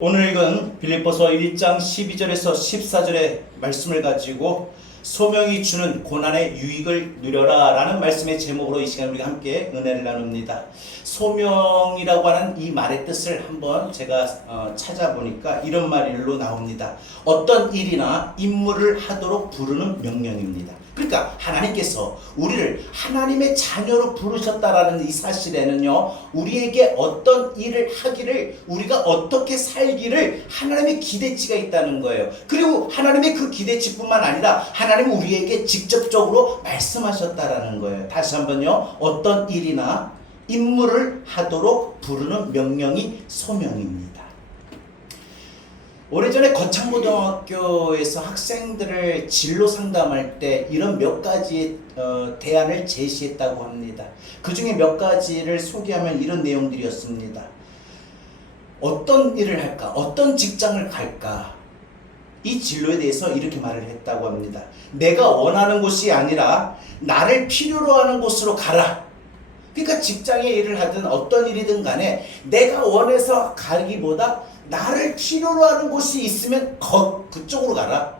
오늘 읽은 빌립보서 1장 12절에서 14절의 말씀을 가지고 소명이 주는 고난의 유익을 누려라 라는 말씀의 제목으로 이 시간 우리가 함께 은혜를 나눕니다. 소명이라고 하는 이 말의 뜻을 한번 제가 찾아보니까 이런 말로 나옵니다. 어떤 일이나 임무를 하도록 부르는 명령입니다. 그러니까 하나님께서 우리를 하나님의 자녀로 부르셨다라는 이 사실에는요, 우리에게 어떤 일을 하기를, 우리가 어떻게 살기를 하나님의 기대치가 있다는 거예요. 그리고 하나님의 그 기대치뿐만 아니라 하나님은 우리에게 직접적으로 말씀하셨다라는 거예요. 다시 한번요, 어떤 일이나 임무를 하도록 부르는 명령이 소명입니다. 오래전에 거창고등학교에서 학생들을 진로 상담할 때 이런 몇 가지의 대안을 제시했다고 합니다. 그 중에 몇 가지를 소개하면 이런 내용들이었습니다. 어떤 일을 할까? 어떤 직장을 갈까? 이 진로에 대해서 이렇게 말을 했다고 합니다. 내가 원하는 곳이 아니라 나를 필요로 하는 곳으로 가라. 그러니까 직장의 일을 하든 어떤 일이든 간에 내가 원해서 가기보다 나를 필요로 하는 곳이 있으면 그쪽으로 가라.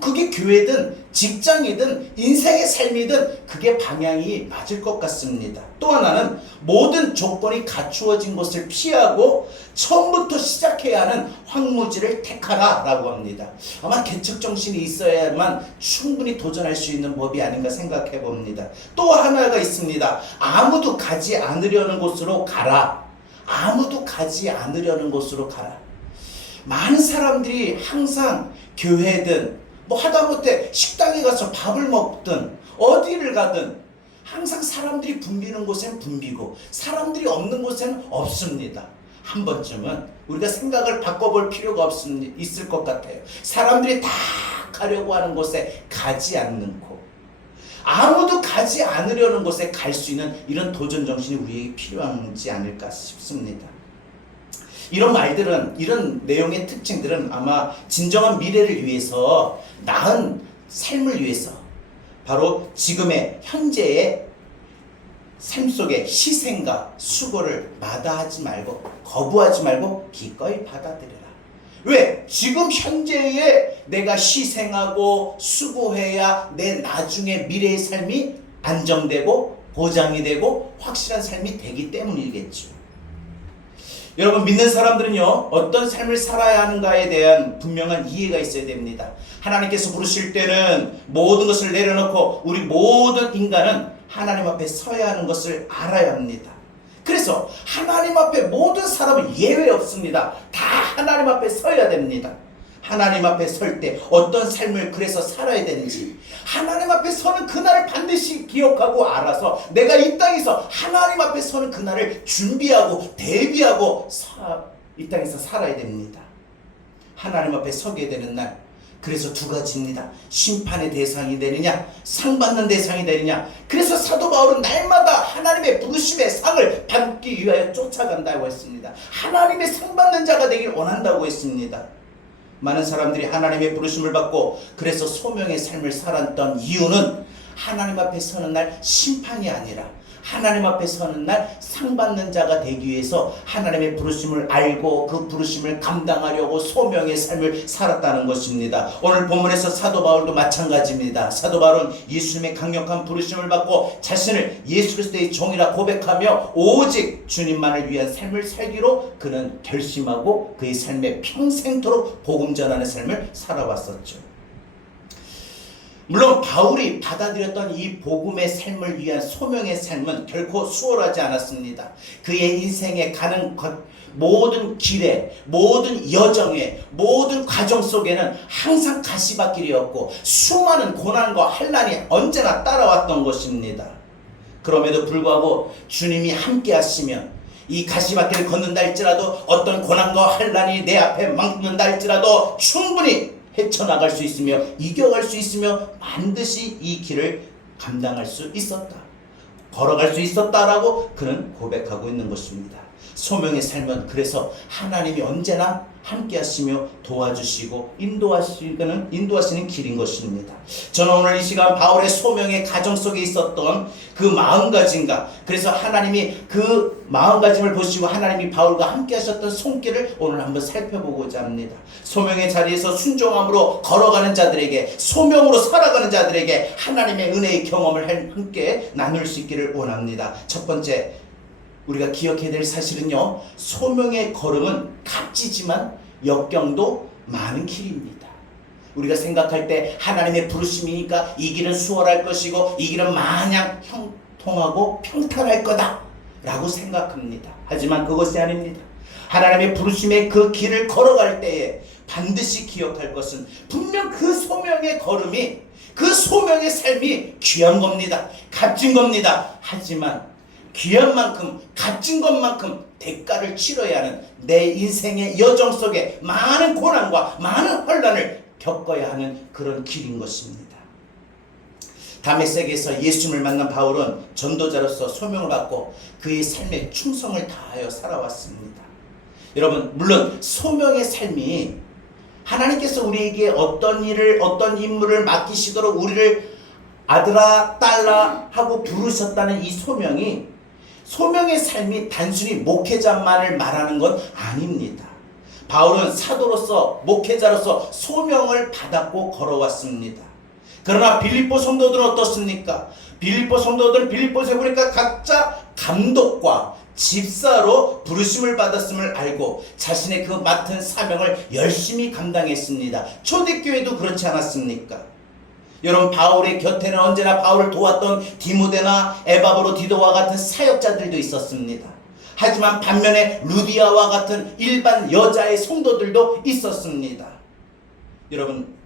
그게 교회든 직장이든 인생의 삶이든 그게 방향이 맞을 것 같습니다. 또 하나는 모든 조건이 갖추어진 것을 피하고 처음부터 시작해야 하는 황무지를 택하라 라고 합니다. 아마 개척정신이 있어야만 충분히 도전할 수 있는 법이 아닌가 생각해 봅니다. 또 하나가 있습니다. 아무도 가지 않으려는 곳으로 가라. 아무도 가지 않으려는 곳으로 가라. 많은 사람들이 항상 교회든 하다못해 식당에 가서 밥을 먹든 어디를 가든 항상 사람들이 붐비는 곳엔 붐비고 사람들이 없는 곳에는 없습니다. 한 번쯤은 우리가 생각을 바꿔볼 필요가 있을 것 같아요. 사람들이 다 가려고 하는 곳에 가지 않고 아무도 가지 않으려는 곳에 갈 수 있는 이런 도전정신이 우리에게 필요하지 않을까 싶습니다. 이런 말들은, 이런 내용의 특징들은 아마 진정한 미래를 위해서, 나은 삶을 위해서, 바로 지금의 현재의 삶 속에 희생과 수고를 마다하지 말고, 거부하지 말고 기꺼이 받아들여라. 왜? 지금 현재에 내가 희생하고 수고해야 내 나중에 미래의 삶이 안정되고 보장이 되고 확실한 삶이 되기 때문이겠죠. 여러분, 믿는 사람들은요, 어떤 삶을 살아야 하는가에 대한 분명한 이해가 있어야 됩니다. 하나님께서 부르실 때는 모든 것을 내려놓고 우리 모든 인간은 하나님 앞에 서야 하는 것을 알아야 합니다. 그래서 하나님 앞에 모든 사람은 예외 없습니다. 다 하나님 앞에 서야 됩니다. 하나님 앞에 설 때 어떤 삶을 그래서 살아야 되는지, 하나님 앞에 서는 그날을 반드시 기억하고 알아서 내가 이 땅에서 하나님 앞에 서는 그날을 준비하고 대비하고 이 땅에서 살아야 됩니다. 하나님 앞에 서게 되는 날, 그래서 두 가지입니다. 심판의 대상이 되느냐, 상 받는 대상이 되느냐. 그래서 사도 바울은 날마다 하나님의 부르심의 상을 받기 위하여 쫓아간다고 했습니다. 하나님의 상 받는 자가 되길 원한다고 했습니다. 많은 사람들이 하나님의 부르심을 받고 그래서 소명의 삶을 살았던 이유는 하나님 앞에 서는 날 심판이 아니라 하나님 앞에 서는 날 상 받는 자가 되기 위해서 하나님의 부르심을 알고 그 부르심을 감당하려고 소명의 삶을 살았다는 것입니다. 오늘 본문에서 사도 바울도 마찬가지입니다. 사도 바울은 예수님의 강력한 부르심을 받고 자신을 예수 그리스도의 종이라 고백하며 오직 주님만을 위한 삶을 살기로 그는 결심하고 그의 삶에 평생토록 복음 전하는 삶을 살아왔었죠. 물론 바울이 받아들였던 이 복음의 삶을 위한 소명의 삶은 결코 수월하지 않았습니다. 그의 인생에 가는 모든 길에, 모든 여정에, 모든 과정 속에는 항상 가시밭길이었고 수많은 고난과 환난이 언제나 따라왔던 것입니다. 그럼에도 불구하고 주님이 함께 하시면 이 가시밭길을 걷는다 할지라도 어떤 고난과 환난이 내 앞에 막는다 할지라도 충분히 헤쳐나갈 수 있으며 이겨갈 수 있으며 반드시 이 길을 감당할 수 있었다, 걸어갈 수 있었다라고 그는 고백하고 있는 것입니다. 소명의 삶은 그래서 하나님이 언제나 함께 하시며 도와주시고 인도하시는 길인 것입니다. 저는 오늘 이 시간 바울의 소명의 가정 속에 있었던 그 마음가짐과 그래서 하나님이 그 마음가짐을 보시고 하나님이 바울과 함께 하셨던 손길을 오늘 한번 살펴보고자 합니다. 소명의 자리에서 순종함으로 걸어가는 자들에게, 소명으로 살아가는 자들에게 하나님의 은혜의 경험을 함께 나눌 수 있기를 원합니다. 첫 번째, 우리가 기억해야 될 사실은요, 소명의 걸음은 값지지만 역경도 많은 길입니다. 우리가 생각할 때 하나님의 부르심이니까 이 길은 수월할 것이고 이 길은 마냥 형통하고 평탄할 거다 라고 생각합니다. 하지만 그것이 아닙니다. 하나님의 부르심의 그 길을 걸어갈 때에 반드시 기억할 것은 분명 그 소명의 걸음이, 그 소명의 삶이 귀한 겁니다. 값진 겁니다. 하지만 귀한 만큼, 값진 것만큼 대가를 치러야 하는 내 인생의 여정 속에 많은 고난과 많은 혼란을 겪어야 하는 그런 길인 것입니다. 다메섹에서 예수님을 만난 바울은 전도자로서 소명을 받고 그의 삶에 충성을 다하여 살아왔습니다. 여러분, 물론 소명의 삶이 하나님께서 우리에게 어떤 일을, 어떤 임무를 맡기시도록 우리를 아들아 딸아 하고 부르셨다는 이 소명의 삶이 단순히 목회자만을 말하는 건 아닙니다. 바울은 사도로서, 목회자로서 소명을 받았고 걸어왔습니다. 그러나 빌립보 성도들은 어떻습니까? 빌립보 성도들은 빌립보에 보니까 각자 감독과 집사로 부르심을 받았음을 알고 자신의 그 맡은 사명을 열심히 감당했습니다. 초대교회도 그렇지 않았습니까? 여러분, 바울의 곁에는 언제나 바울을 도왔던 디모데나 에바브로 디도와 같은 사역자들도 있었습니다. 하지만 반면에 루디아와 같은 일반 여자의 성도들도 있었습니다. 여러분,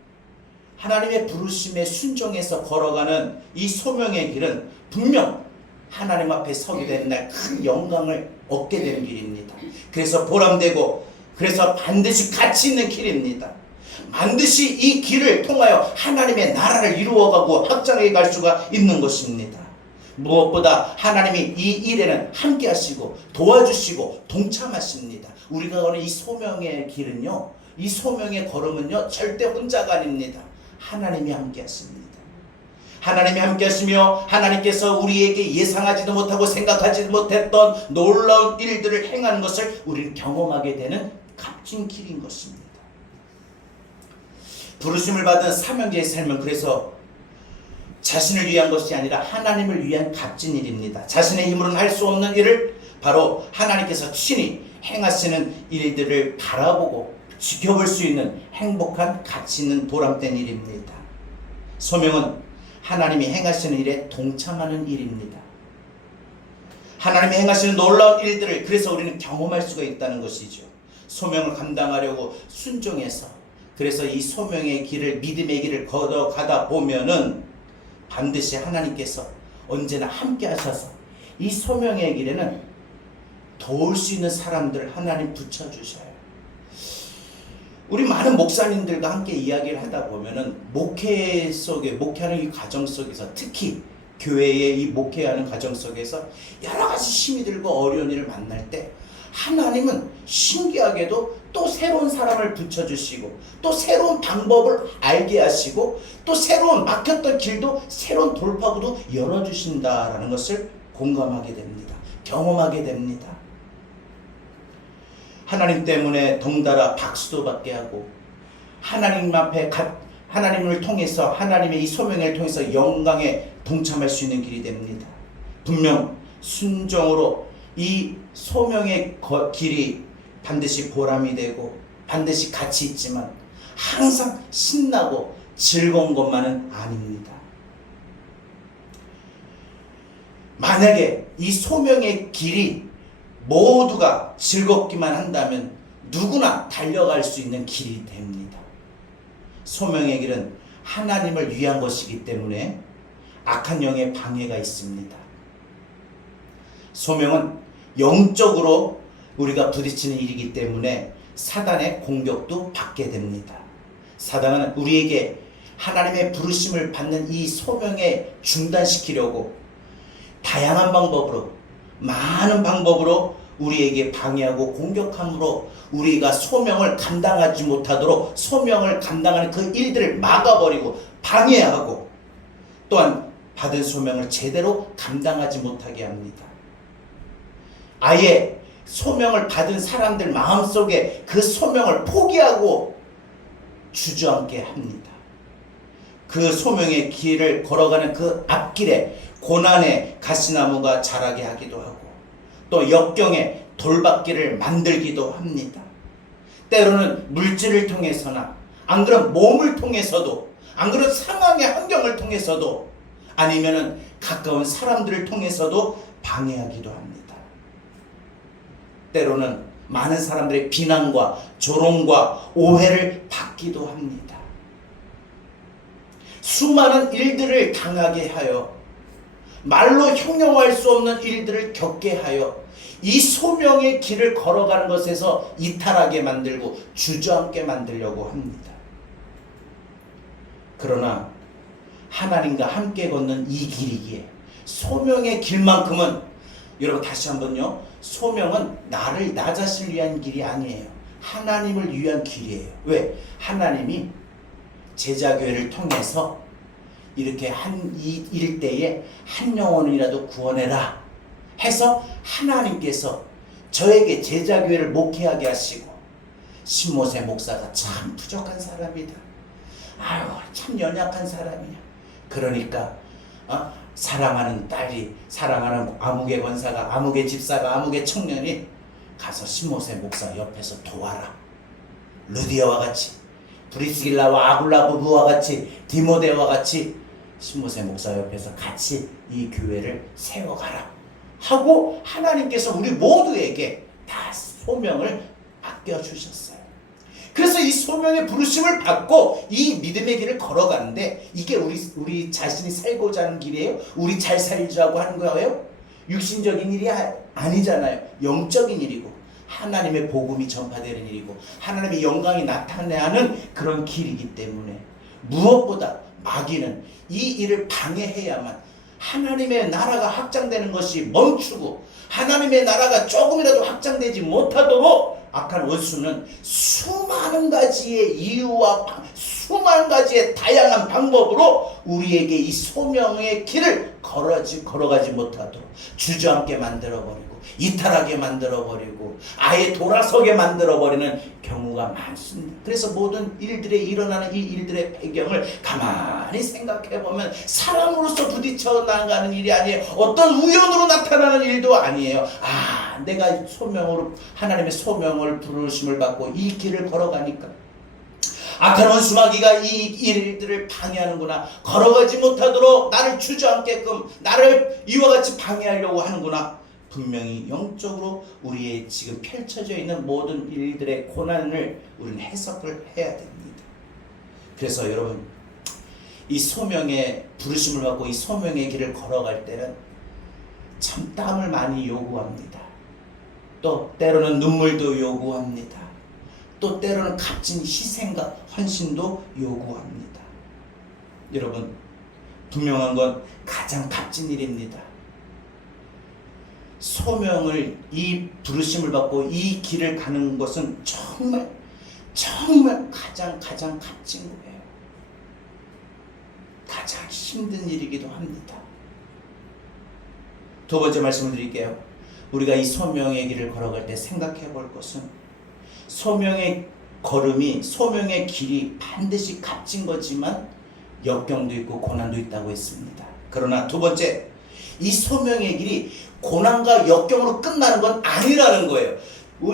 하나님의 부르심에 순종해서 걸어가는 이 소명의 길은 분명 하나님 앞에 서게 되는 날 큰 영광을 얻게 되는 길입니다. 그래서 보람되고, 그래서 반드시 가치 있는 길입니다. 반드시 이 길을 통하여 하나님의 나라를 이루어가고 확장해 갈 수가 있는 것입니다. 무엇보다 하나님이 이 일에는 함께 하시고 도와주시고 동참하십니다. 우리가 가는 이 소명의 길은요, 이 소명의 걸음은요, 절대 혼자가 아닙니다. 하나님이 함께 하십니다. 하나님이 함께 하시며 하나님께서 우리에게 예상하지도 못하고 생각하지도 못했던 놀라운 일들을 행하는 것을 우리는 경험하게 되는 값진 길인 것입니다. 부르심을 받은 사명자의 삶은 그래서 자신을 위한 것이 아니라 하나님을 위한 값진 일입니다. 자신의 힘으로는 할 수 없는 일을 바로 하나님께서 친히 행하시는 일들을 바라보고 지켜볼 수 있는 행복한 가치 있는 보람된 일입니다. 소명은 하나님이 행하시는 일에 동참하는 일입니다. 하나님이 행하시는 놀라운 일들을 그래서 우리는 경험할 수가 있다는 것이죠. 소명을 감당하려고 순종해서, 그래서 이 소명의 길을, 믿음의 길을 걸어가다 보면은 반드시 하나님께서 언제나 함께 하셔서 이 소명의 길에는 도울 수 있는 사람들을 하나님 붙여주셔요. 우리 많은 목사님들과 함께 이야기를 하다 보면은 목회 속에, 목회하는 이 과정 속에서, 특히 교회의 이 목회하는 과정 속에서 여러 가지 힘이 들고 어려운 일을 만날 때 하나님은 신기하게도 또 새로운 사람을 붙여주시고 또 새로운 방법을 알게 하시고 또 새로운 막혔던 길도 새로운 돌파구도 열어주신다라는 것을 공감하게 됩니다. 경험하게 됩니다. 하나님 때문에 덩달아 박수도 받게 하고 하나님 앞에 하나님을 통해서, 하나님의 이 소명을 통해서 영광에 동참할 수 있는 길이 됩니다. 분명 순종으로 이 소명의 길이 반드시 보람이 되고 반드시 가치 있지만 항상 신나고 즐거운 것만은 아닙니다. 만약에 이 소명의 길이 모두가 즐겁기만 한다면 누구나 달려갈 수 있는 길이 됩니다. 소명의 길은 하나님을 위한 것이기 때문에 악한 영의 방해가 있습니다. 소명은 영적으로 우리가 부딪히는 일이기 때문에 사단의 공격도 받게 됩니다. 사단은 우리에게 하나님의 부르심을 받는 이 소명에 중단시키려고 다양한 방법으로, 많은 방법으로 우리에게 방해하고 공격함으로 우리가 소명을 감당하지 못하도록 소명을 감당하는 그 일들을 막아버리고 방해하고 또한 받은 소명을 제대로 감당하지 못하게 합니다. 아예 소명을 받은 사람들 마음속에 그 소명을 포기하고 주저앉게 합니다. 그 소명의 길을 걸어가는 그 앞길에 고난의 가시나무가 자라게 하기도 하고 또 역경의 돌밭길을 만들기도 합니다. 때로는 물질을 통해서나 안 그런 몸을 통해서도 안 그런 상황의 환경을 통해서도 아니면은 가까운 사람들을 통해서도 방해하기도 합니다. 때로는 많은 사람들의 비난과 조롱과 오해를 받기도 합니다. 수많은 일들을 당하게 하여 말로 형용할 수 없는 일들을 겪게 하여 이 소명의 길을 걸어가는 것에서 이탈하게 만들고 주저앉게 만들려고 합니다. 그러나 하나님과 함께 걷는 이 길이기에 소명의 길만큼은 여러분 다시 한번요. 소명은 나 자신을 위한 길이 아니에요. 하나님을 위한 길이에요. 왜? 하나님이 제자교회를 통해서 이렇게 이 일대에 한 영혼이라도 구원해라 해서 하나님께서 저에게 제자교회를 목회하게 하시고 신모세 목사가 참 부족한 사람이다. 아유 참 연약한 사람이야. 그러니까 사랑하는 딸이 사랑하는 아무개 권사가 아무개 집사가 아무개 청년이 가서 신모세 목사 옆에서 도와라. 루디아와 같이 브리스길라와 아굴라 부부와 같이 디모데와 같이 신모세 목사 옆에서 같이 이 교회를 세워가라 하고 하나님께서 우리 모두에게 다 소명을 맡겨주셨어요. 그래서 이 소명의 부르심을 받고 이 믿음의 길을 걸어가는데 이게 우리 자신이 살고자 하는 길이에요? 우리 잘 살자고 하는 거예요? 육신적인 일이 아니잖아요. 영적인 일이고 하나님의 복음이 전파되는 일이고 하나님의 영광이 나타나야 하는 그런 길이기 때문에 무엇보다 마귀는 이 일을 방해해야만 하나님의 나라가 확장되는 것이 멈추고 하나님의 나라가 조금이라도 확장되지 못하도록 악한 원수는 수많은 가지의 이유와 수많은 가지의 다양한 방법으로 우리에게 이 소명의 길을 걸어가지 못하도록 주저앉게 만들어버리고 이탈하게 만들어버리고 아예 돌아서게 만들어버리는 경우가 많습니다. 그래서 모든 일들에 일어나는 이 일들의 배경을 가만히 생각해보면 사람으로서 부딪혀 나가는 일이 아니에요. 어떤 우연으로 나타나는 일도 아니에요. 내가 소명으로 하나님의 소명을 부르심을 받고 이 길을 걸어가니까 악한 원수 마귀가 이 일들을 방해하는구나. 걸어가지 못하도록 나를 주저앉게끔 나를 이와 같이 방해하려고 하는구나. 분명히 영적으로 우리의 지금 펼쳐져 있는 모든 일들의 고난을 우리는 해석을 해야 됩니다. 그래서 여러분 이 소명의 부르심을 받고 이 소명의 길을 걸어갈 때는 참 땀을 많이 요구합니다. 또 때로는 눈물도 요구합니다. 또 때로는 값진 희생과 헌신도 요구합니다. 여러분 분명한 건 가장 값진 일입니다. 소명을 이 부르심을 받고 이 길을 가는 것은 정말 가장 값진 거예요. 가장 힘든 일이기도 합니다. 두 번째 말씀을 드릴게요. 우리가 이 소명의 길을 걸어갈 때 생각해 볼 것은 소명의 걸음이 소명의 길이 반드시 값진 거지만 역경도 있고 고난도 있다고 했습니다. 그러나 두 번째 이 소명의 길이 고난과 역경으로 끝나는 건 아니라는 거예요.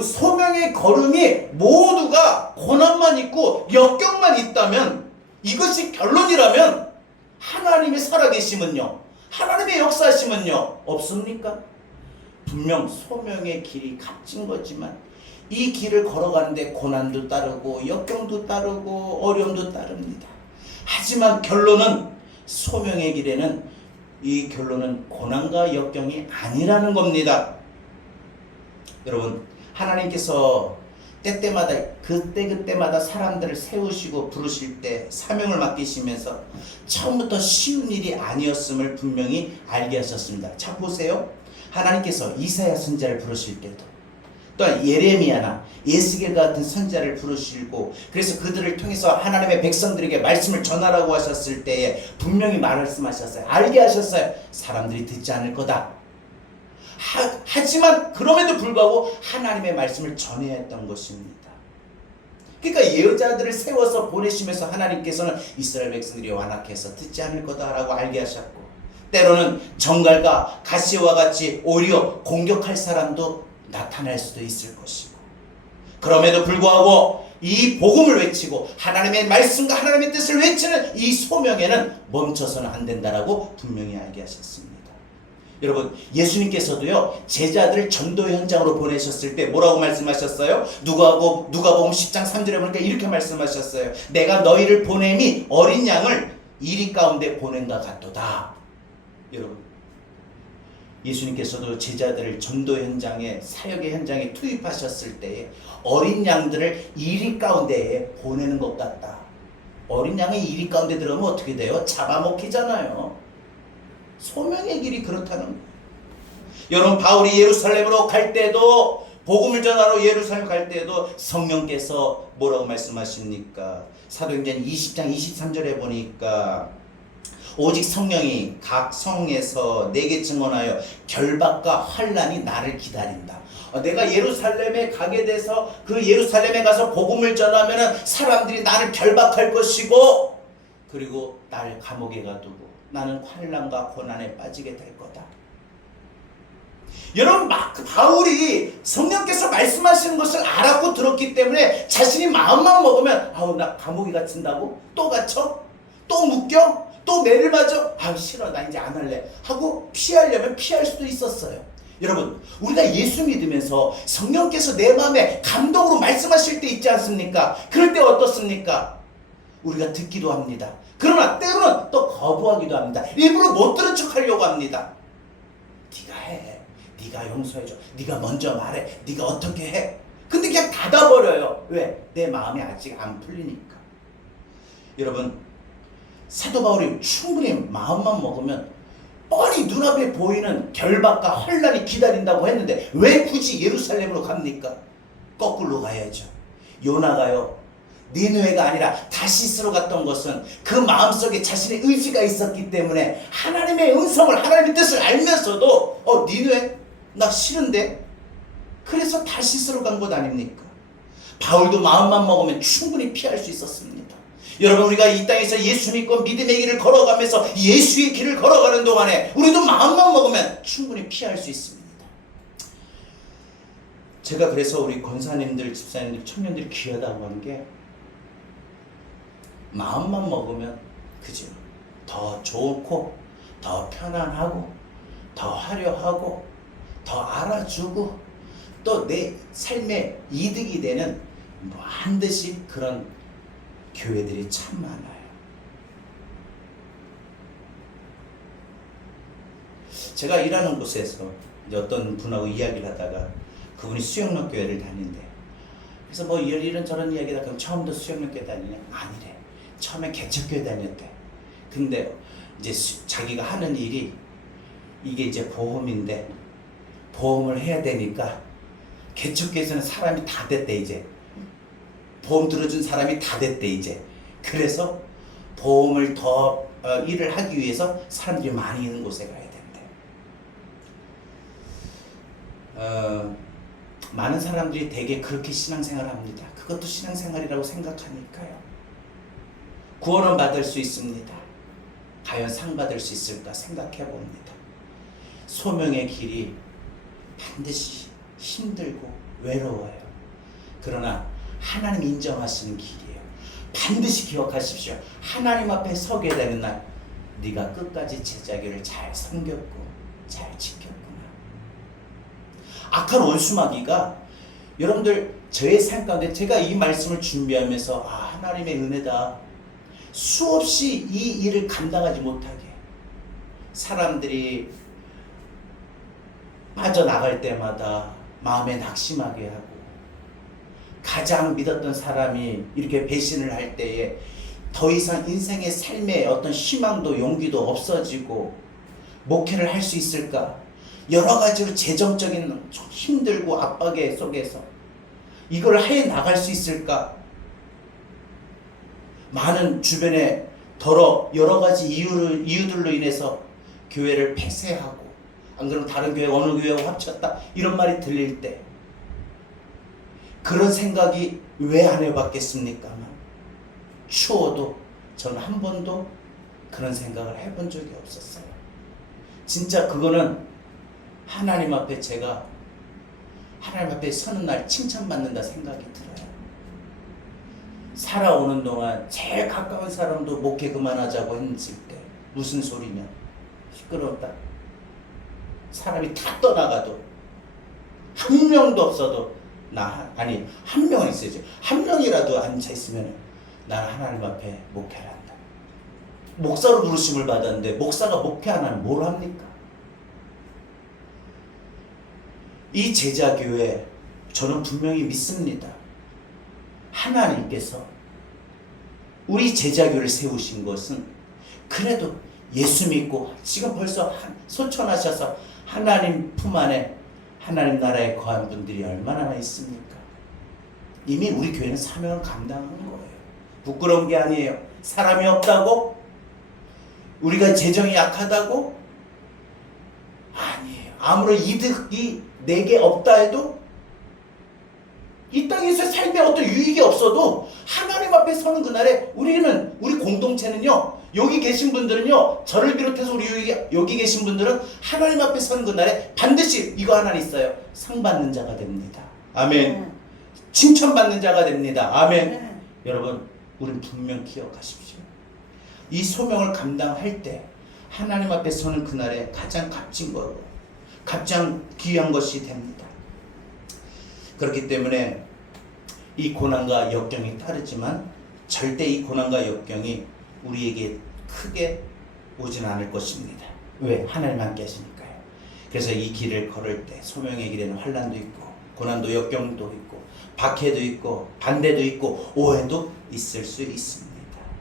소명의 걸음이 모두가 고난만 있고 역경만 있다면 이것이 결론이라면 하나님의 살아계심은요, 하나님의 역사하심은요 없습니까? 분명 소명의 길이 값진 거지만 이 길을 걸어가는데 고난도 따르고 역경도 따르고 어려움도 따릅니다. 하지만 결론은 소명의 길에는 이 결론은 고난과 역경이 아니라는 겁니다. 여러분 하나님께서 때때마다 그때마다 사람들을 세우시고 부르실 때 사명을 맡기시면서 처음부터 쉬운 일이 아니었음을 분명히 알게 하셨습니다. 자 보세요. 하나님께서 이사야 선지자를 부르실 때도 또한 예레미야나 예스겔 같은 선지자를 부르시고 그래서 그들을 통해서 하나님의 백성들에게 말씀을 전하라고 하셨을 때에 분명히 말씀하셨어요. 알게 하셨어요. 사람들이 듣지 않을 거다. 하지만 그럼에도 불구하고 하나님의 말씀을 전해야 했던 것입니다. 그러니까 예언자들을 세워서 보내시면서 하나님께서는 이스라엘 백성들이 완악해서 듣지 않을 거다라고 알게 하셨고, 때로는 정갈과 가시와 같이 오히려 공격할 사람도 나타날 수도 있을 것이고, 그럼에도 불구하고 이 복음을 외치고 하나님의 말씀과 하나님의 뜻을 외치는 이 소명에는 멈춰서는 안 된다라고 분명히 알게 하셨습니다. 여러분, 예수님께서도요 제자들을 전도 현장으로 보내셨을 때 뭐라고 말씀하셨어요? 누가복음 10장 3절에 보니까 이렇게 말씀하셨어요. 내가 너희를 보냄이 어린 양을 이리 가운데 보낸과 같도다. 여러분, 예수님께서도 제자들을 전도 현장에, 사역의 현장에 투입하셨을 때에 어린 양들을 이리 가운데에 보내는 것 같다. 어린 양이 이리 가운데 들어가면 어떻게 돼요? 잡아먹히잖아요. 소명의 길이 그렇다는 거예요. 여러분, 바울이 예루살렘으로 갈 때도, 복음을 전하러 예루살렘 갈 때도 성령께서 뭐라고 말씀하십니까? 사도행전 20장 23절에 보니까 오직 성령이 각 성에서 내게 증언하여 결박과 환난이 나를 기다린다. 내가 예루살렘에 가게 돼서 그 예루살렘에 가서 복음을 전하면 사람들이 나를 결박할 것이고, 그리고 나를 감옥에 가두고 나는 환난과 고난에 빠지게 될 거다. 여러분, 바울이 성령께서 말씀하시는 것을 알았고 들었기 때문에 자신이 마음만 먹으면 나 감옥에 갇힌다고? 또 갇혀? 또 묶여? 또 매를 맞아? 싫어, 나 이제 안 할래 하고 피하려면 피할 수도 있었어요. 여러분, 우리가 예수 믿으면서 성령께서 내 마음에 감동으로 말씀하실 때 있지 않습니까? 그럴 때 어떻습니까? 우리가 듣기도 합니다. 그러나 때로는 또 거부하기도 합니다. 일부러 못 들은 척 하려고 합니다. 네가 해, 네가 용서해줘, 네가 먼저 말해, 네가 어떻게 해. 근데 그냥 닫아버려요. 왜? 내 마음이 아직 안 풀리니까. 여러분, 사도 바울이 충분히 마음만 먹으면 뻔히 눈앞에 보이는 결박과 환난이 기다린다고 했는데 왜 굳이 예루살렘으로 갑니까? 거꾸로 가야죠. 요나가요, 니느웨가 아니라 다시스로 갔던 것은 그 마음속에 자신의 의지가 있었기 때문에 하나님의 음성을, 하나님의 뜻을 알면서도 니느웨 나 싫은데, 그래서 다시스로 간 것 아닙니까? 바울도 마음만 먹으면 충분히 피할 수 있었습니다. 여러분, 우리가 이 땅에서 예수 믿고 믿음의 길을 걸어가면서 예수의 길을 걸어가는 동안에 우리도 마음만 먹으면 충분히 피할 수 있습니다. 제가 그래서 우리 권사님들, 집사님들, 청년들이 귀하다고 하는 게, 마음만 먹으면 그죠? 더 좋고, 더 편안하고, 더 화려하고, 더 알아주고, 또 내 삶에 이득이 되는 반드시 그런 교회들이 참 많아요. 제가 일하는 곳에서 이제 어떤 분하고 이야기를 하다가 그분이 수영록 교회를 다닌대. 그래서 뭐 이런저런 이야기다. 그럼 처음부터 수영록 교회 다니냐? 아니래. 처음에 개척교회 다녔대. 근데 이제 자기가 하는 일이 이게 이제 보험인데 보험을 해야 되니까 개척교회에서는 사람이 다 됐대. 이제 보험 들어준 사람이 다 됐대. 이제 그래서 보험을 더 일을 하기 위해서 사람들이 많이 있는 곳에 가야 된대. 많은 사람들이 대개 그렇게 신앙생활을 합니다. 그것도 신앙생활이라고 생각하니까요. 구원은 받을 수 있습니다. 과연 상 받을 수 있을까 생각해 봅니다. 소명의 길이 반드시 힘들고 외로워요. 그러나 하나님 인정하시는 길이에요. 반드시 기억하십시오. 하나님 앞에 서게 되는 날 네가 끝까지 제자교를 잘 섬겼고 잘 지켰구나. 악한 원수마귀가 여러분들 저의 삶 가운데 제가 이 말씀을 준비하면서 하나님의 은혜다. 수없이 이 일을 감당하지 못하게 사람들이 빠져나갈 때마다 마음에 낙심하게 하고, 가장 믿었던 사람이 이렇게 배신을 할 때에 더 이상 인생의 삶에 어떤 희망도 용기도 없어지고 목회를 할 수 있을까? 여러 가지로 재정적인 힘들고 압박의 속에서 이걸 해 나갈 수 있을까? 많은 주변에 여러 가지 이유들로 인해서 교회를 폐쇄하고 안 그러면 다른 교회 어느 교회와 합쳤다 이런 말이 들릴 때 그런 생각이 왜 안 해봤겠습니까? 추워도 저는 한 번도 그런 생각을 해본 적이 없었어요. 진짜 그거는 하나님 앞에 제가 하나님 앞에 서는 날 칭찬받는다 생각이 들어요. 살아오는 동안 제일 가까운 사람도 목회 그만하자고 했을 때 무슨 소리냐, 시끄럽다. 사람이 다 떠나가도 한 명도 없어도 한 명은 있어야지. 한 명이라도 앉아있으면 나는 하나님 앞에 목회를 한다. 목사로 부르심을 받았는데 목사가 목회 안 하면 뭘 합니까? 이 제자교회 저는 분명히 믿습니다. 하나님께서 우리 제자교를 세우신 것은 그래도 예수 믿고 지금 벌써 소천하셔서 하나님 품 안에 하나님 나라에 거한 분들이 얼마나 있습니까? 이미 우리 교회는 사명을 감당하는 거예요. 부끄러운 게 아니에요. 사람이 없다고? 우리가 재정이 약하다고? 아니에요. 아무런 이득이 내게 없다 해도 이 땅에서 삶에 어떤 유익이 없어도 하나님 앞에 서는 그날에 우리 공동체는요, 여기 계신 분들은요, 저를 비롯해서 여기 계신 분들은 하나님 앞에 서는 그날에 반드시 이거 하나 있어요. 상 받는 자가 됩니다. 아멘. 칭찬받는 자가 됩니다. 아멘. 여러분, 우린 분명 기억하십시오. 이 소명을 감당할 때 하나님 앞에 서는 그날에 가장 값진 거고 가장 귀한 것이 됩니다. 그렇기 때문에 이 고난과 역경이 따르지만 절대 이 고난과 역경이 우리에게 크게 오진 않을 것입니다. 왜? 하나님 함께 하시니까요. 그래서 이 길을 걸을 때 소명의 길에는 환난도 있고 고난도 역경도 있고 박해도 있고 반대도 있고 오해도 있을 수 있습니다.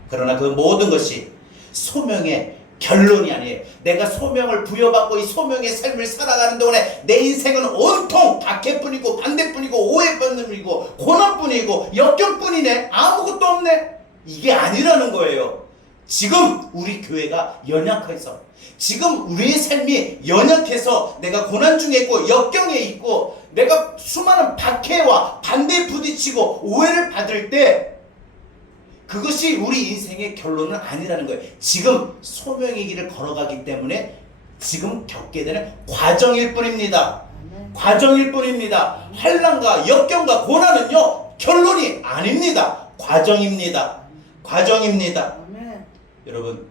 그러나 그 모든 것이 소명의 결론이 아니에요. 내가 소명을 부여받고 이 소명의 삶을 살아가는 동안에 내 인생은 온통 박해뿐이고 반대뿐이고 오해뿐이고 고난뿐이고 역경뿐이네, 아무것도 없네, 이게 아니라는 거예요. 지금 우리 교회가 연약해서, 지금 우리의 삶이 연약해서 내가 고난 중에 있고 역경에 있고 내가 수많은 박해와 반대에 부딪히고 오해를 받을 때 그것이 우리 인생의 결론은 아니라는 거예요. 지금 소명의 길을 걸어가기 때문에 지금 겪게 되는 과정일 뿐입니다. 과정일 뿐입니다. 환난과 역경과 고난은요, 결론이 아닙니다. 과정입니다. 과정입니다. 여러분,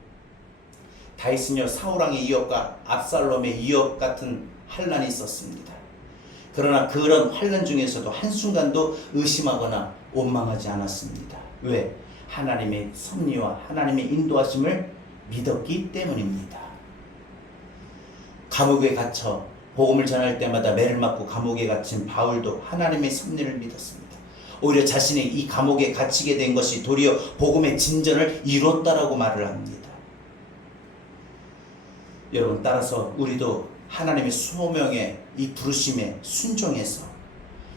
다윗은요, 사울왕의 이업과 압살롬의 이업 같은 환난이 있었습니다. 그러나 그런 환난 중에서도 한순간도 의심하거나 원망하지 않았습니다. 왜? 하나님의 섭리와 하나님의 인도하심을 믿었기 때문입니다. 감옥에 갇혀 복음을 전할 때마다 매를 맞고 감옥에 갇힌 바울도 하나님의 섭리를 믿었습니다. 오히려 자신이 이 감옥에 갇히게 된 것이 도리어 복음의 진전을 이뤘다라고 말을 합니다. 여러분, 따라서 우리도 하나님의 소명에, 이 부르심에 순종해서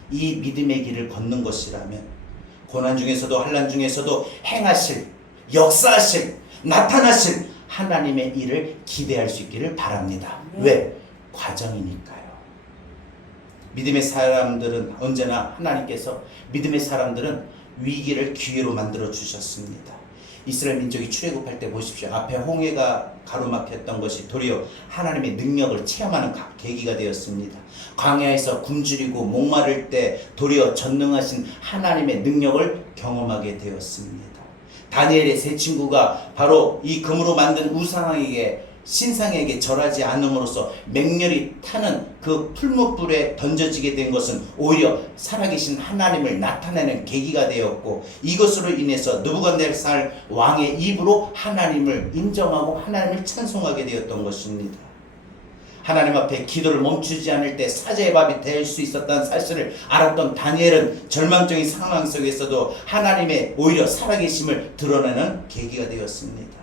이 믿음의 길을 걷는 것이라면 고난 중에서도 환난 중에서도 행하실, 역사하실, 나타나실 하나님의 일을 기대할 수 있기를 바랍니다. 왜? 과정이니까요. 믿음의 사람들은 언제나 하나님께서 믿음의 사람들은 위기를 기회로 만들어 주셨습니다. 이스라엘 민족이 출애굽할 때 보십시오. 앞에 홍해가 가로막혔던 것이 도리어 하나님의 능력을 체험하는 계기가 되었습니다. 광야에서 굶주리고 목마를 때 도리어 전능하신 하나님의 능력을 경험하게 되었습니다. 다니엘의 세 친구가 바로 이 금으로 만든 우상에게, 신상에게 절하지 않음으로써 맹렬히 타는 그 풀무불에 던져지게 된 것은 오히려 살아계신 하나님을 나타내는 계기가 되었고, 이것으로 인해서 느부갓네살 왕의 입으로 하나님을 인정하고 하나님을 찬송하게 되었던 것입니다. 하나님 앞에 기도를 멈추지 않을 때 사자의 밥이 될 수 있었다는 사실을 알았던 다니엘은 절망적인 상황 속에서도 하나님의 오히려 살아계심을 드러내는 계기가 되었습니다.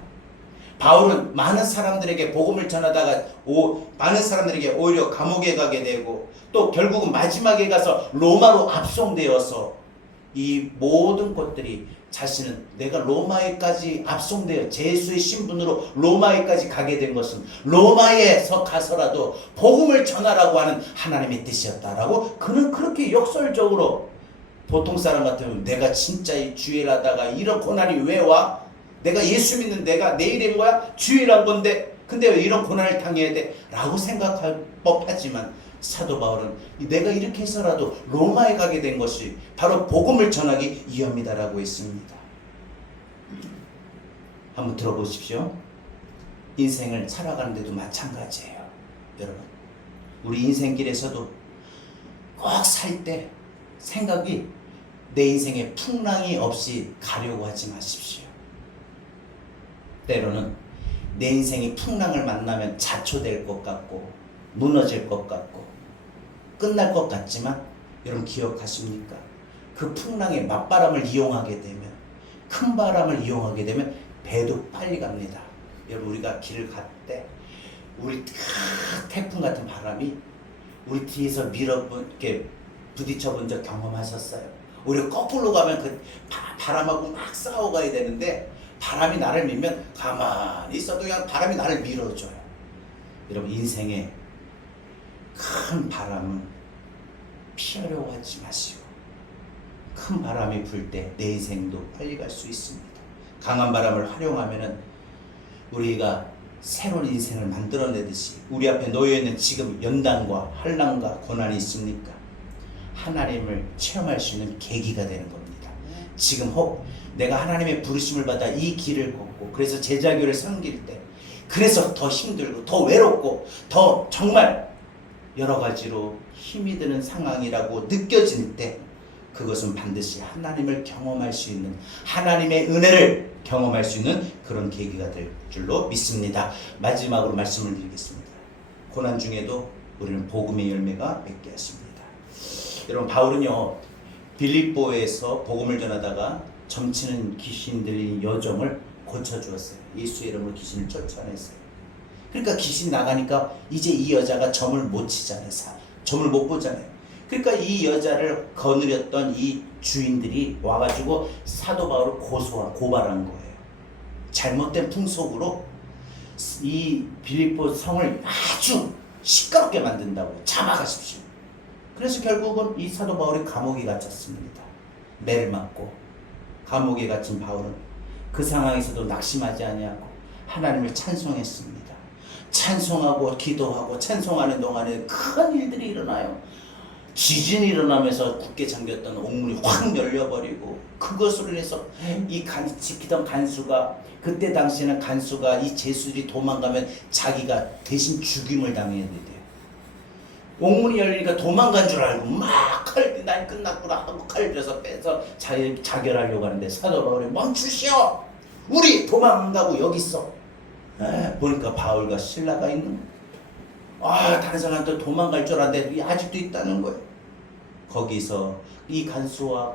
바울은 많은 사람들에게 복음을 전하다가 많은 사람들에게 오히려 감옥에 가게 되고 또 결국은 마지막에 가서 로마로 압송되어서 이 모든 것들이 자신은 내가 로마에까지 압송되어 제수의 신분으로 로마에까지 가게 된 것은 로마에서 가서라도 복음을 전하라고 하는 하나님의 뜻이었다라고 그는 그렇게 역설적으로, 보통 사람 같으면 내가 진짜 이 주일 하다가 이런 고난이 왜 와? 내가 예수 믿는 내가 내일인 거야? 주일한 건데 근데 왜 이런 고난을 당해야 돼? 라고 생각할 법하지만 사도 바울은 내가 이렇게 해서라도 로마에 가게 된 것이 바로 복음을 전하기 위함이다라고 했습니다. 한번 들어보십시오. 인생을 살아가는데도 마찬가지예요. 여러분, 우리 인생길에서도 꼭 살 때 생각이 내 인생에 풍랑이 없이 가려고 하지 마십시오. 때로는 내 인생이 풍랑을 만나면 자초될 것 같고 무너질 것 같고 끝날 것 같지만, 여러분 기억하십니까? 그 풍랑의 맞바람을 이용하게 되면, 큰 바람을 이용하게 되면 배도 빨리 갑니다. 여러분, 우리가 길을 갈 때 우리 태풍 같은 바람이 우리 뒤에서 이렇게 부딪혀 본 적 경험하셨어요? 우리가 거꾸로 가면 그 바람하고 막 싸워가야 되는데 바람이 나를 밀면 가만히 있어도 그냥 바람이 나를 밀어줘요. 여러분, 인생에 큰 바람은 피하려고 하지 마시고, 큰 바람이 불 때 내 인생도 빨리 갈 수 있습니다. 강한 바람을 활용하면은 우리가 새로운 인생을 만들어내듯이 우리 앞에 놓여있는 지금 연단과 환난과 고난이 있습니까? 하나님을 체험할 수 있는 계기가 되는 겁니다. 지금 혹 내가 하나님의 부르심을 받아 이 길을 걷고 그래서 제자교를 섬길 때, 그래서 더 힘들고 더 외롭고 더 정말 여러 가지로 힘이 드는 상황이라고 느껴질 때, 그것은 반드시 하나님을 경험할 수 있는, 하나님의 은혜를 경험할 수 있는 그런 계기가 될 줄로 믿습니다. 마지막으로 말씀을 드리겠습니다. 고난 중에도 우리는 복음의 열매가 맺게 하십니다. 여러분, 바울은요 빌립보에서 복음을 전하다가 점치는 귀신 들린 여종을 고쳐주었어요. 예수의 이름으로 귀신을 쫓아냈어요. 그러니까 귀신 나가니까 이제 이 여자가 점을 못 치잖아요. 점을 못 보잖아요. 그러니까 이 여자를 거느렸던 이 주인들이 와가지고 사도 바울을 고발한 거예요. 잘못된 풍속으로 이 빌립보 성을 아주 시끄럽게 만든다고 잡아가십시오. 그래서 결국은 이 사도 바울이 감옥에 갇혔습니다. 매를 맞고 감옥에 갇힌 바울은 그 상황에서도 낙심하지 아니하고 하나님을 찬송했습니다. 찬송하고 기도하고 찬송하는 동안에 큰 일들이 일어나요. 지진이 일어나면서 굳게 잠겼던 옥문이 확 열려버리고, 그것으로 인해서 이 지키던 간수가, 그때 당시에는 간수가 이 제수들이 도망가면 자기가 대신 죽임을 당해야 돼요. 옥문이 열리니까 도망간 줄 알고 막 난 끝났구나 하고 칼 들여서 빼서 자결하려고 하는데 사도 바울이 멈추시오! 우리 도망가고 여기 있어. 보니까 바울과 실라가 있는 거예요. 다른 사람도 도망갈 줄 알았는데 아직도 있다는 거예요. 거기서 이 간수와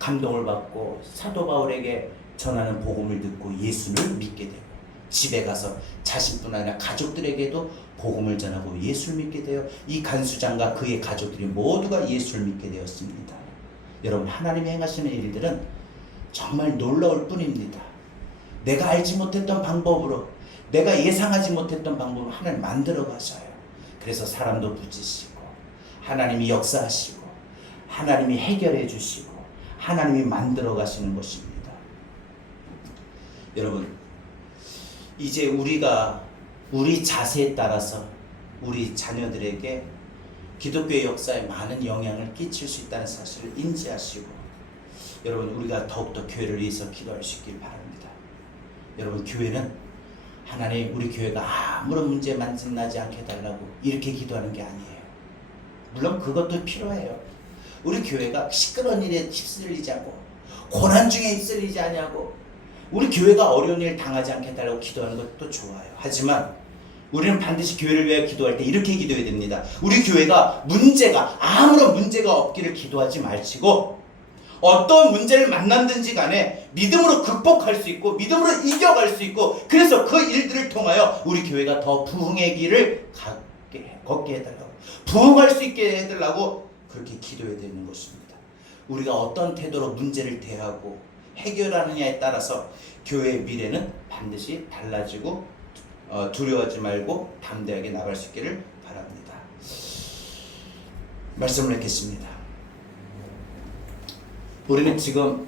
감동을 받고 사도 바울에게 전하는 복음을 듣고 예수를 믿게 되고, 집에 가서 자신뿐 아니라 가족들에게도 복음을 전하고 예수를 믿게 되어 이 간수장과 그의 가족들이 모두가 예수를 믿게 되었습니다. 여러분, 하나님이 행하시는 일들은 정말 놀라울 뿐입니다. 내가 알지 못했던 방법으로, 내가 예상하지 못했던 방법으로 하나님 만들어 가셔요. 그래서 사람도 부지시고 하나님이 역사하시고 하나님이 해결해 주시고 하나님이 만들어 가시는 것입니다. 여러분, 이제 우리가 우리 자세에 따라서 우리 자녀들에게 기독교의 역사에 많은 영향을 끼칠 수 있다는 사실을 인지하시고, 여러분, 우리가 더욱더 교회를 위해서 기도할 수 있길 바랍니다. 여러분, 교회는 하나님 우리 교회가 아무런 문제 만나지 않게 해달라고 이렇게 기도하는 게 아니에요. 물론 그것도 필요해요. 우리 교회가 시끄러운 일에 휩쓸리지 않고 고난 중에 휩쓸리지 아니하고 우리 교회가 어려운 일 당하지 않게 해달라고 기도하는 것도 좋아요. 하지만 우리는 반드시 교회를 위해 기도할 때 이렇게 기도해야 됩니다. 우리 교회가 아무런 문제가 없기를 기도하지 마시고, 어떤 문제를 만났든지 간에 믿음으로 극복할 수 있고 믿음으로 이겨갈 수 있고, 그래서 그 일들을 통하여 우리 교회가 더 부흥의 길을 걷게 해달라고, 부흥할 수 있게 해달라고 그렇게 기도해야 되는 것입니다. 우리가 어떤 태도로 문제를 대하고 해결하느냐에 따라서 교회의 미래는 반드시 달라지고 두려워하지 말고 담대하게 나갈 수 있기를 바랍니다. 말씀을 읽겠습니다. 우리는 지금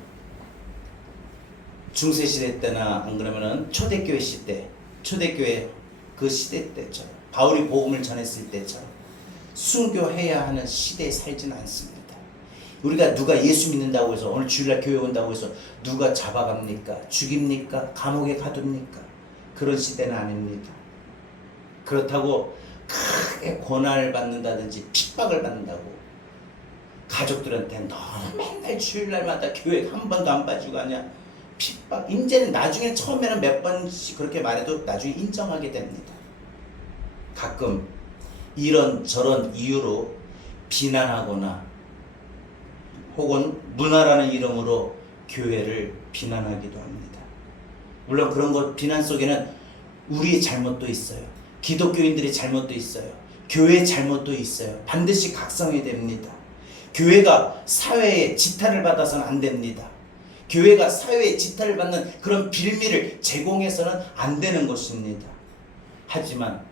중세시대 때나 안 그러면은 초대교회 시대, 초대교회 그 시대 때처럼 바울이 복음을 전했을 때처럼 순교해야 하는 시대에 살지는 않습니다. 우리가 누가 예수 믿는다고 해서 오늘 주일날 교회 온다고 해서 누가 잡아갑니까? 죽입니까? 감옥에 가둡니까? 그런 시대는 아닙니다. 그렇다고 크게 고난을 받는다든지 핍박을 받는다고 가족들한테 너 맨날 주일날마다 교회 한 번도 안 빠지고 가냐? 핍박. 이제는 나중에 처음에는 몇 번씩 그렇게 말해도 나중에 인정하게 됩니다. 가끔 이런 저런 이유로 비난하거나 혹은 문화라는 이름으로 교회를 비난하기도 합니다. 물론 그런 것 비난 속에는 우리의 잘못도 있어요. 기독교인들의 잘못도 있어요. 교회의 잘못도 있어요. 반드시 각성해야 됩니다. 교회가 사회에 지탄을 받아서는 안 됩니다. 교회가 사회에 지탄을 받는 그런 빌미를 제공해서는 안 되는 것입니다. 하지만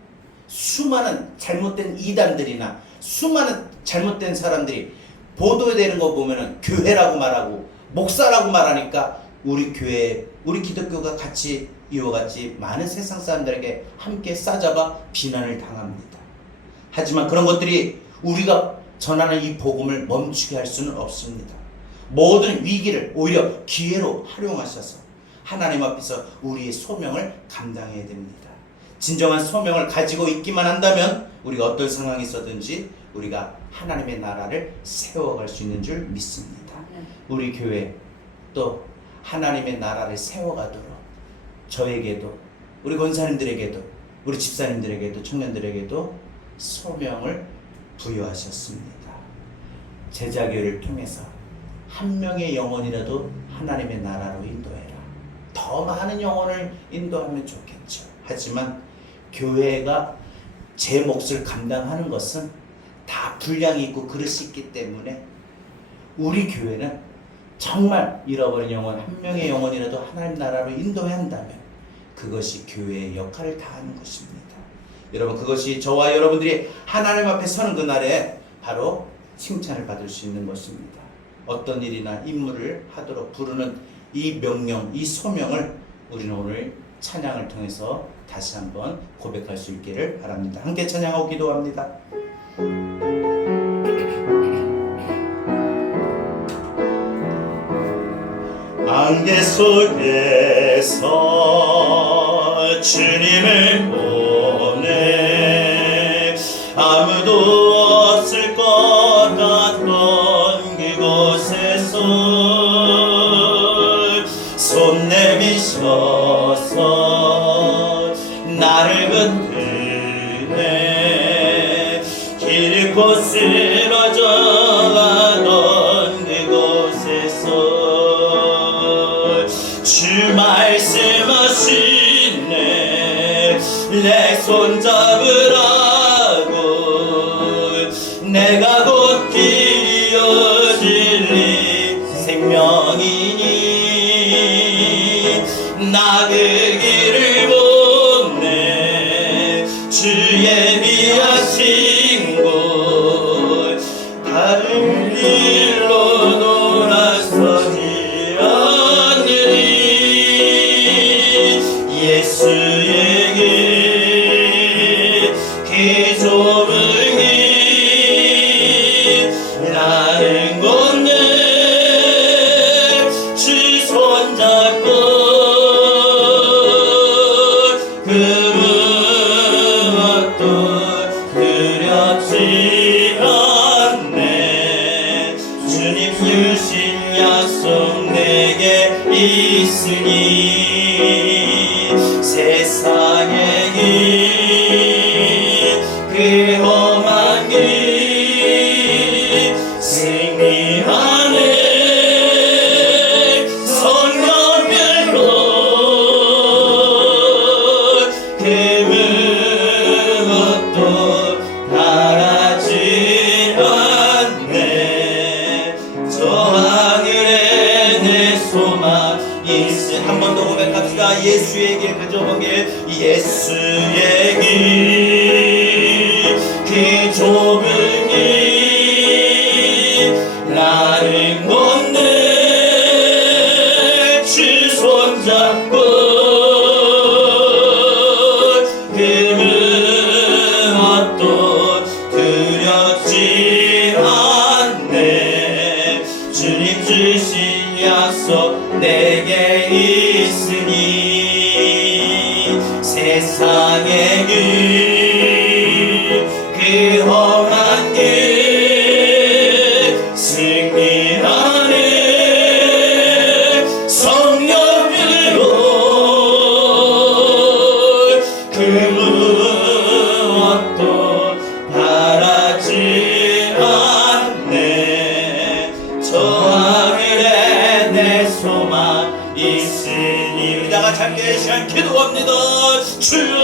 수많은 잘못된 이단들이나 수많은 잘못된 사람들이 보도되는 거 보면은 교회라고 말하고 목사라고 말하니까 우리 교회, 우리 기독교가 같이 이와 같이 많은 세상 사람들에게 함께 싸잡아 비난을 당합니다. 하지만 그런 것들이 우리가 전하는 이 복음을 멈추게 할 수는 없습니다. 모든 위기를 오히려 기회로 활용하셔서 하나님 앞에서 우리의 소명을 감당해야 됩니다. 진정한 소명을 가지고 있기만 한다면 우리가 어떤 상황이 있었든지 우리가 하나님의 나라를 세워갈 수 있는 줄 믿습니다. 우리 교회 또 하나님의 나라를 세워가도록 저에게도 우리 권사님들에게도 우리 집사님들에게도 청년들에게도 소명을 부여하셨습니다. 제자교회를 통해서 한 명의 영혼이라도 하나님의 나라로 인도해라. 더 많은 영혼을 인도하면 좋겠죠. 하지만 교회가 제 몫을 감당하는 것은 다 분량이 있고 그릇이 있기 때문에 우리 교회는 정말 잃어버린 영혼 한 명의 영혼이라도 하나님 나라로 인도해야 한다면 그것이 교회의 역할을 다하는 것입니다. 여러분 그것이 저와 여러분들이 하나님 앞에 서는 그날에 바로 칭찬을 받을 수 있는 것입니다. 어떤 일이나 임무를 하도록 부르는 이 명령, 이 소명을 우리는 오늘 찬양을 통해서 다시 한번 고백할 수 있기를 바랍니다. 함께 찬양하고 기도합니다. 안개 속에서 주님을 보내 아무도 없을 것 같던 그곳에서 손 내미셔서 나를 붙드네 길고 쓰러져 가던 그곳에서 주 말씀하시네 내 손 잡으라고 내가 곧 길이요 진리 생명이니 나 그 길을 못 내 주 예비하신 곳 다른 길로 돌아서지 않으리 예수에게 그 좁은 길 나는 건네 주 손잡고 그 무엇도 두렵지 않네 주님 주신 약속 내게 있으니 세상의 길 그 험한 길 승리하네 성령별로 그 무엇도 바라지 않네 저 한 번 더 고백합시다. 예수의 길, 그 좁은 길, 예수의 길, 그 좁은 길, 나는 걷는 주 손잡고 내게 있으니 세상의 길, 그 험한 길, 승리하는 성령으로 그 무엇도 바라지 않네. 저 하늘에 내 소망 있으니. 우리 다 같이 함께 이 시간 기도합니다. 주여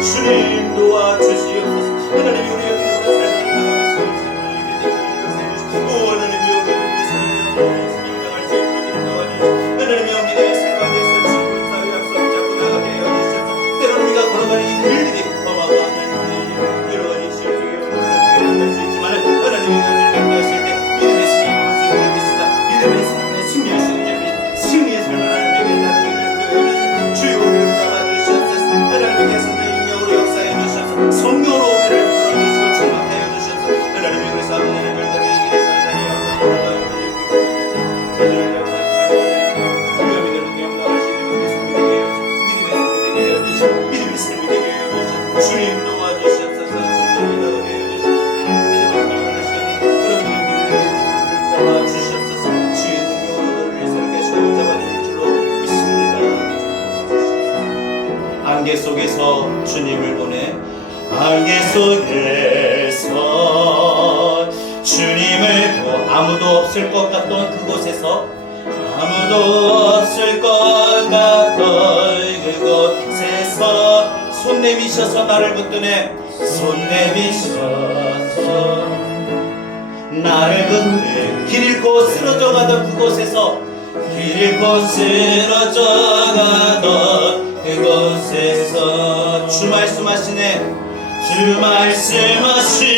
주님 도와주시옵소서. 하나님이 우리 여기 하나님이 우리 나갈 수 있도록 도와주시옵소서. 하나님이 우리의 생각에서 주님 사회 약속 잡고 나가게 하여 주시옵소서. 때로는 우리가 걸어가는 이 길들이 험하고 하나님의 여러 가지 실수에 만날 수 있지만 하나님이 우리를 만나실 때 믿음의 승리를 하겠습니다. 믿음의 승리의 승리의 삶을 하나님에게 나누게 주여 우리를 잡아주시옵소서. 하나님께서 성령으로 우리를 불러주시고 충만하게 하여 주셔서 하나님이 우리 사업자를 별다르게 이기는 살다니 저들을 영광을 믿는 영광하시는 믿음의 삶이 되게 하여 주시고 주님 도와주시옵소서. 주님이 나오게 하여 주시고 믿음을 살아가시는 그런 믿음들에게 잡아주시옵소서. 주의 능력으로 너를 위해서 계시고 잡아주실 줄로 믿습니다. 안개 속에서 주님을 보내 안개 속에서 주님을 보고 아무도 없을 것 같던 그곳에서 아무도 없을 것 같던 그곳에서 손 내미셔서 나를 붙드네. 손 내미셔서 나를 붙드네. 길 잃고 쓰러져 가던 그곳에서 길 잃고 쓰러져 가던 그곳에서 주 말씀하시네. 주 말씀하시네.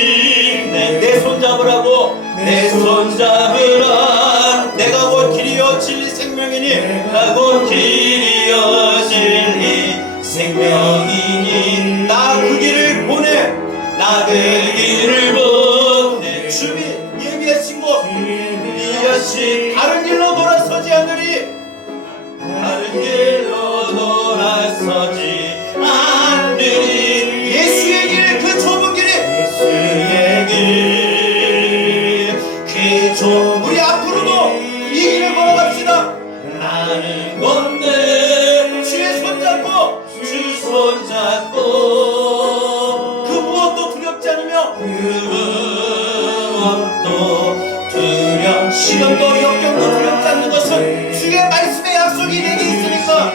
내 손 잡으라고. 내 손 잡으라. 내가 곧 길이요 진리 생명이니 내가 곧 길이요 진리 생명이니 나 그 길을 보내. 나 그 길을 보내. 주비 예비하신 곳 예비하신 다른 길로 돌아서지 않으리. 다른 길로 돌아서지 않으리. 예수의 길, 그 좁은 길이 예수의 길, 그 좁은 우리 앞으로도 이 길을 걸어갑시다. 나는 걷는 주의 손잡고 주 손잡고 그 무엇도 두렵지 않으며 그 무엇도 시련도 역경도 두렵지 않는 것은 주의 말씀의 약속이 내게 있으니까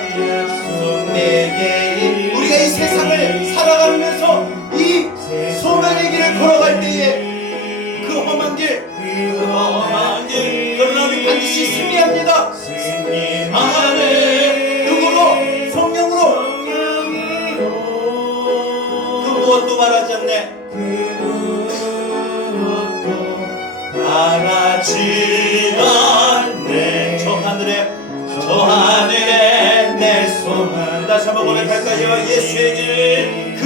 내게 우리가 이 세상을 살아가면서 이 소망의 길을 걸어갈 때에 그 험한 길 그러나 우리 반드시 승리합니다. 승리하네. 누구로? 성령으로. 그 무엇도 바라지 않네. 그 무엇도 바라지 않네. 저 하늘에 내 소망. 다시 한번 고백할까요? 예수의 길, 그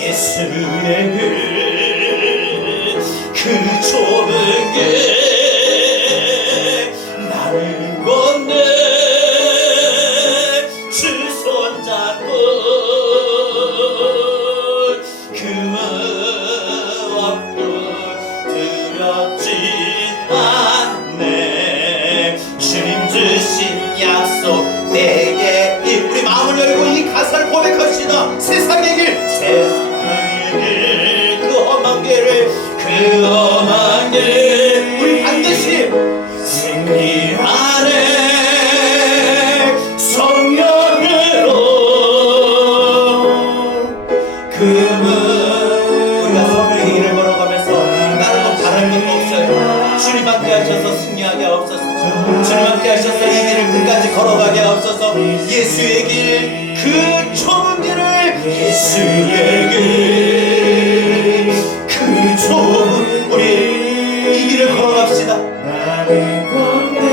예수의 그 좁은 길 나를 건네 주 손잡고 그 무엇도 두렵지 않네. 주님 주신 약속 내게 우리 마음을 열고 이 가사를 고백합시다. 세상의 길 그 험한 길을 우리 반드시 승리하네. 성령으로 우리가 성령의 길을 걸어가면서 다른 것 바랄 것도 없어요. 주님 함께 하셔서 승리하게 하옵소서. 주님 함께 하셔서 이 길을 끝까지 걸어가게 하옵소서. 예수의 길 그 좁은 길을 예수의 길 그 좁은 우리 이 길을 걸어갑시다. 나는 건데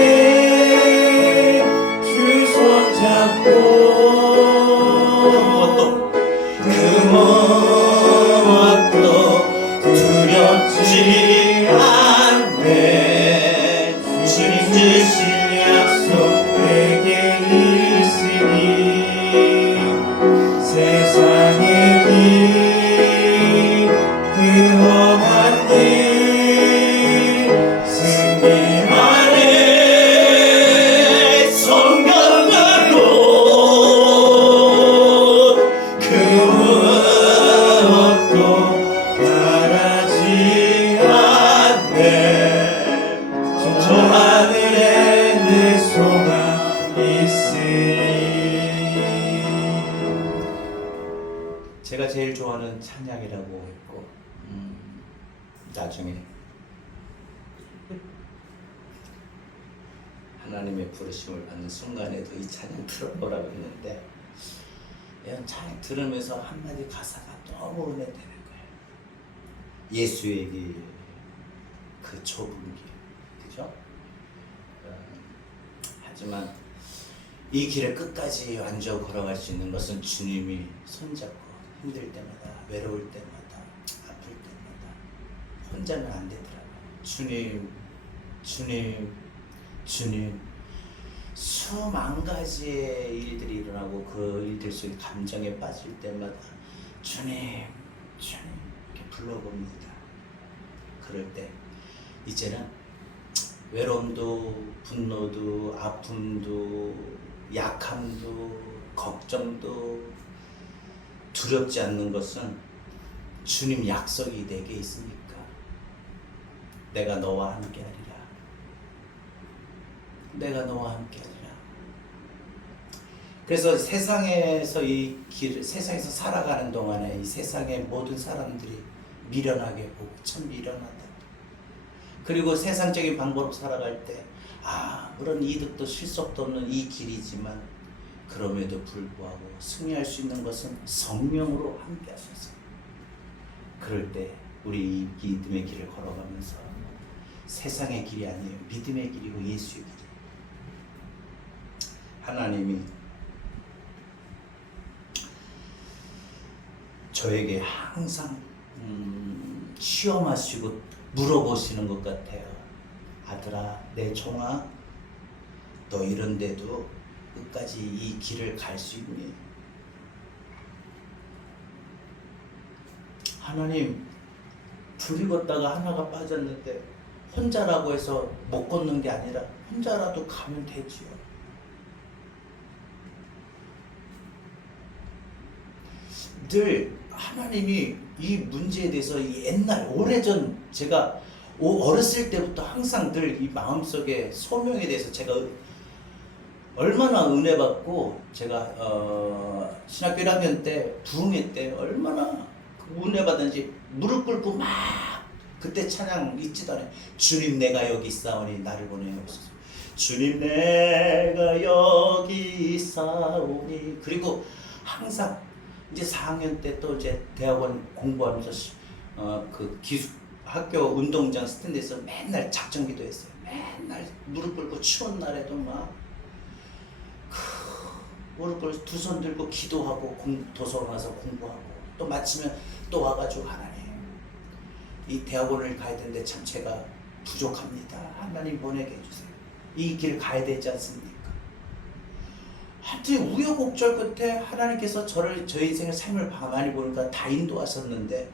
주 손잡고 그 무엇도 두렵지 않네. 주님 주신 약속 내게 있으니 세상의 길 그 험한 길 승리하네. 성령으로 그 무엇도 바라지 않네. 저 하늘에 내 소망 있으니. 제가 제일 좋아하는 찬양이라고 했고 나중에 하나님의 부르심을 받는 순간에도 이 찬양 들어보라고 했는데 이 찬양 들으면서 한마디 가사가 너무 은혜되는 거예요. 예수의 길 그 좁은 길, 그죠? 하지만 이 길을 끝까지 완전 걸어갈 수 있는 것은 주님이 손잡고 힘들 때마다, 외로울 때마다, 아플 때마다 혼자는 안 되더라고요. 주님 수만 가지의 일들이 일어나고 그 일들 속에 감정에 빠질 때마다 주님 이렇게 불러봅니다. 그럴 때 이제는 외로움도 분노도 아픔도 약함도 걱정도 두렵지 않는 것은 주님 약속이 내게 있으니까 내가 너와 함께하리라. 내가 너와 함께하리라. 그래서 세상에서 세상에서 살아가는 동안에 이 세상의 모든 사람들이 미련하게 보고 참 미련하다. 그리고 세상적인 방법으로 살아갈 때 아무런 이득도 실속도 없는 이 길이지만 그럼에도 불구하고 승리할 수 있는 것은 성령으로 함께 하셔서 그럴 때 우리 이 믿음의 길을 걸어가면서 세상의 길이 아니에요. 믿음의 길이고 예수의 길이에요. 하나님이 저에게 항상 시험하시고 물어보시는 것 같아요. 아들아, 내 종아, 너 이런데도 끝까지 이 길을 갈 수 있니? 하나님, 둘이 걷다가 하나가 빠졌는데 혼자라고 해서 못 걷는 게 아니라 혼자라도 가면 되지요. 늘 하나님이 이 문제에 대해서 옛날 오래전 제가 어렸을 때부터 항상 늘 이 마음속에 소명에 대해서 제가 얼마나 은혜 받고 제가 신학교 1학년 때 부흥회 때 얼마나 은혜 받은지 무릎 꿇고 막 그때 찬양 잊지도 않아요. 주님 내가 여기 있사오니 나를 보내옵소서. 주님 내가 여기 있사오니. 그리고 항상 이제 4학년 때 또 이제 대학원 공부하면서 그 학교 운동장 스탠드에서 맨날 작정기도 했어요. 맨날 무릎 꿇고 추운 날에도 막 무릎 꿇고 두 손 들고 기도하고 도서관 가서 공부하고 또 마치면 또 와가지고 하나님 이 대학원을 가야 되는데 참 제가 부족합니다. 하나님 보내게 해주세요. 이 길 가야 되지 않습니까? 하여튼 우여곡절 끝에 하나님께서 저 인생의 삶을 가만히 보니까 다 인도하셨는데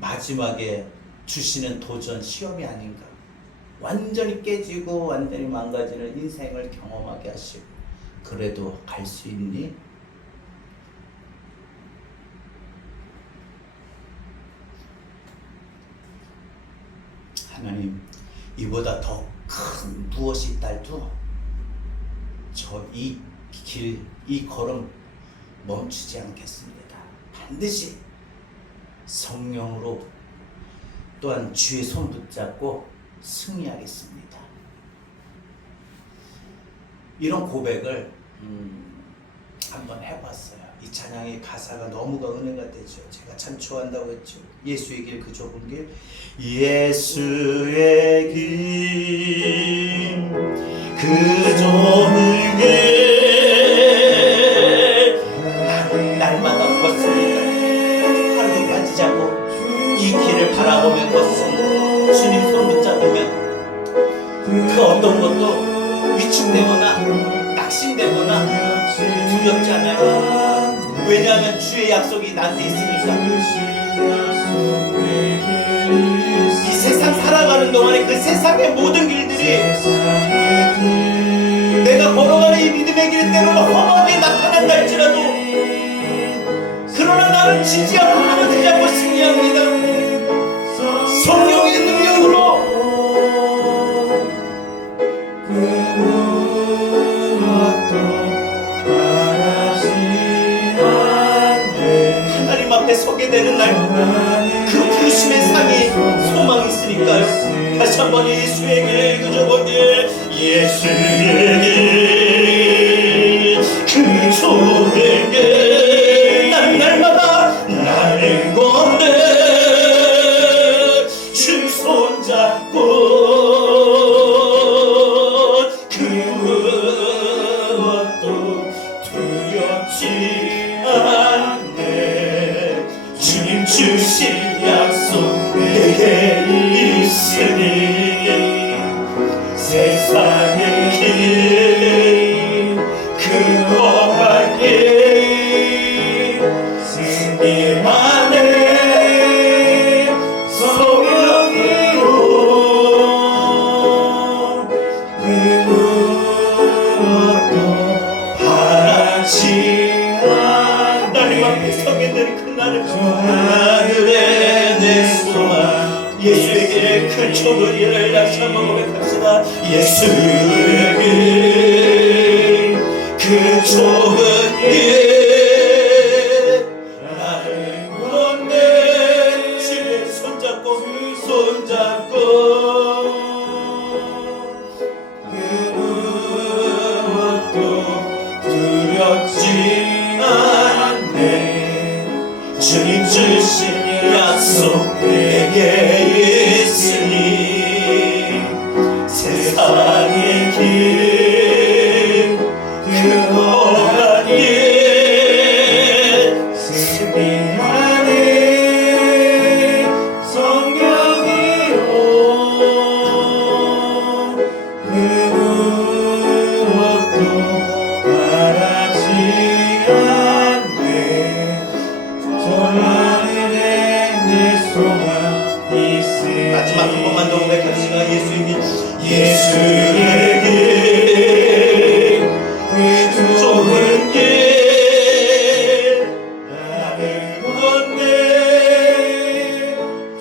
마지막에 주시는 도전 시험이 아닌가. 완전히 깨지고 완전히 망가지는 인생을 경험하게 하시고 그래도 갈 수 있니? 하나님 이보다 더 큰 무엇이 있달도 저 이 길, 이 걸음 멈추지 않겠습니다. 반드시 성령으로 또한 주의 손 붙잡고 승리하겠습니다. 이런 고백을 한번 해봤어요. 이 찬양의 가사가 너무가 은혜가 되죠. 제가 참 좋아한다고 했죠. 예수의 길 그 좁은 길, 예수의 길 그 좁은 길 날마다 걷습니다. 하루도 빠지지 않고 이 길을 바라보며 걷습니다. 주님 손 붙잡으면 그 어떤 것도 위축되거나 낙심되거나 두렵지 않아요. 왜냐하면 주의 약속이 나한테 있으니까. 이 세상 살아가는 동안에 그 세상의 모든 길들이 내가 걸어가는 이 믿음의 길 때로는 험하게 나타난다 할지라도 그러나 나는 지지 않고 무너지지 않고 승리합니다. 성령의 능력으로 하나님 앞에 서게 되는 날 그 부르심의 상이 소망이 있으니까요. 다시 한번 예수의 길 그 좁은 길 예수의 길 그 좁은 길 나는 날마다 나를 건네 주 손잡고 그 무엇도 두렵지 않네. 주님 주신 약속 내게 있으니 세상의 길 그 험한 길 승리만의 성령으로 그 무엇도 바라지 하나님 앞에 서게 되는 그날을 하늘의 내 소망 예수의 길 그 좁은 길을 다시 한번 고백합시다. 예수의 길 그 좁은 길 나를 건네 주의 손잡고 그 무엇도 두렵지 않네. 주님 주신 약속 내게 있으니 세상의 길 그 험한 길 승리하네 성령으로 그 무엇도 바라지 않네. 저 하늘에 내 소망 있으니 마지막 한 번만 더 고백합시다. 예수의 길 예수의 길 그 좁은 길 나를 건네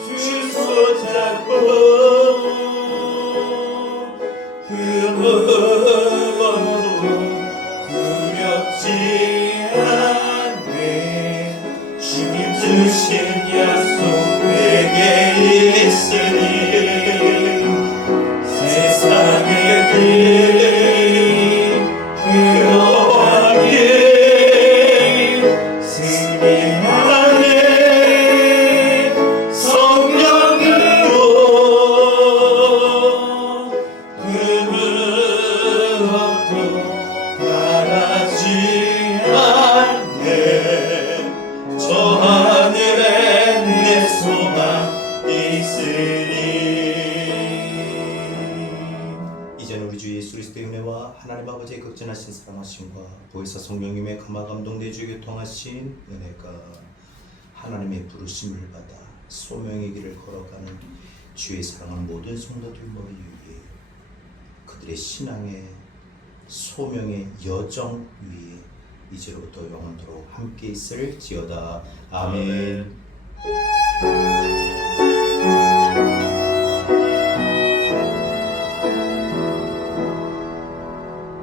주 손잡고 그 무엇도 두렵지 않네. 주님 주신 약속 내게 있으니 세상의 길 그 험한 길 승리하네 성령으로 그 무엇도 바라지 않네. 저 하늘에 교통하심과 보혜사 성령님의 감화 감동 내주 교통하신 은혜가 하나님의 부르심을 받아 소명의 길을 걸어가는 주의 사랑하는 모든 성도들 머리 위에 그들의 신앙의 소명의 여정 위에 이제로부터 영원토록 함께 있을지어다. 아멘.